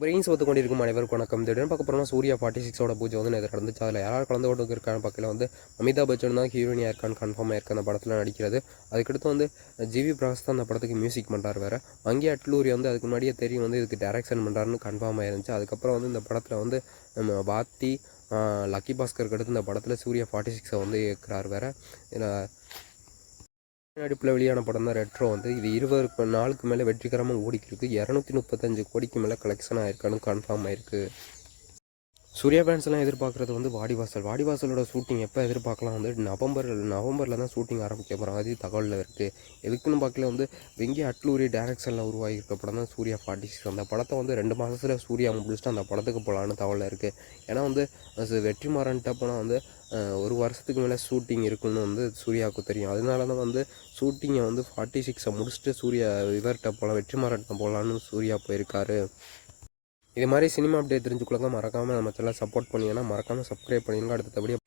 Brains ஒத்து கொண்டிருக்கும் அனைவருக்கும் வணக்கம். திடீர்னு பார்க்க போனால் சூர்யா 46 பூஜை வந்து நேற்று நடந்துச்சு. அதில் யார் கலந்து கொண்டு இருக்கான்னு பார்க்கல வந்து அமிதாப் பச்சன் தான் ஹீரோயினியாக இருக்கான்னு கன்ஃபார்மாக இருக்குது அந்த படத்தில் நடிக்கிறது. அதுக்கடுத்து வந்து ஜிவி பிரகாஷ் தான் அந்த படத்துக்கு மியூசிக் பண்ணுறாரு. வேறு அங்கேயே அட்லூரி வந்து அதுக்கு முன்னாடியே தெரியும் வந்து இதுக்கு டைரக்ஷன் பண்ணுறாருன்னு கன்ஃபார்ம் ஆயிருந்துச்சு. அதுக்கப்புறம் வந்து இந்த படத்தில் வந்து நம்ம பாத்தி லக்கி பாஸ்கருக்கு அடுத்து இந்த படத்தில் சூர்யா 46 வந்து இயக்குறார். வேறு நடிப்பில் வெளியான படம் தான் ரெட்ரோ. வந்து இது 20 நாளுக்கு மேலே வெற்றிகரமாக ஓடிக்கிருக்கு. 235 கோடிக்கு மேலே கலெக்ஷன் ஆயிருக்கான்னு கன்ஃபார்ம் ஆயிருக்கு. சூர்யா ஃபேன்ஸ்லாம் எதிர்பார்க்குறது வந்து வாடிவாசலோட ஷூட்டிங் எப்போ எதிர்பார்க்கலாம் வந்து நவம்பரில் தான் ஷூட்டிங் ஆரம்பிக்க போகிறாங்க. அது தகவலில் இருக்குது. எதுக்குன்னு பார்க்கல வந்து வெங்கி அட்லூரி டைரக்ஷனில் உருவாகியிருக்க படம் தான் சூர்யா 46. அந்த படத்தை வந்து 2 மாதத்தில் சூர்யா முடிச்சுட்டு அந்த படத்துக்கு போகலான்னு தகவலில் இருக்குது. ஏன்னா வந்து வெற்றிமாறன்ட்ட போனால் வந்து 1 வருஷத்துக்கு மேலே ஷூட்டிங் இருக்குன்னு வந்து சூர்யாவுக்கு தெரியும். அதனால தான் வந்து ஷூட்டிங்கை வந்து 46 முடிச்சுட்டு சூர்யா இவர்கிட்ட போகலாம், வெற்றிமாறன்ட்ட போகலான்னு சூர்யா போயிருக்காரு. இது மாதிரி சினிமா அப்டேட் தெரிஞ்சுக்கொள்ளுங்க. மறக்காமல் நம்ம சேனலை சப்போர்ட் பண்ணிங்கன்னா மறக்காமல் சப்ஸ்கிரைப் பண்ணிடுங்க. அடுத்தபடி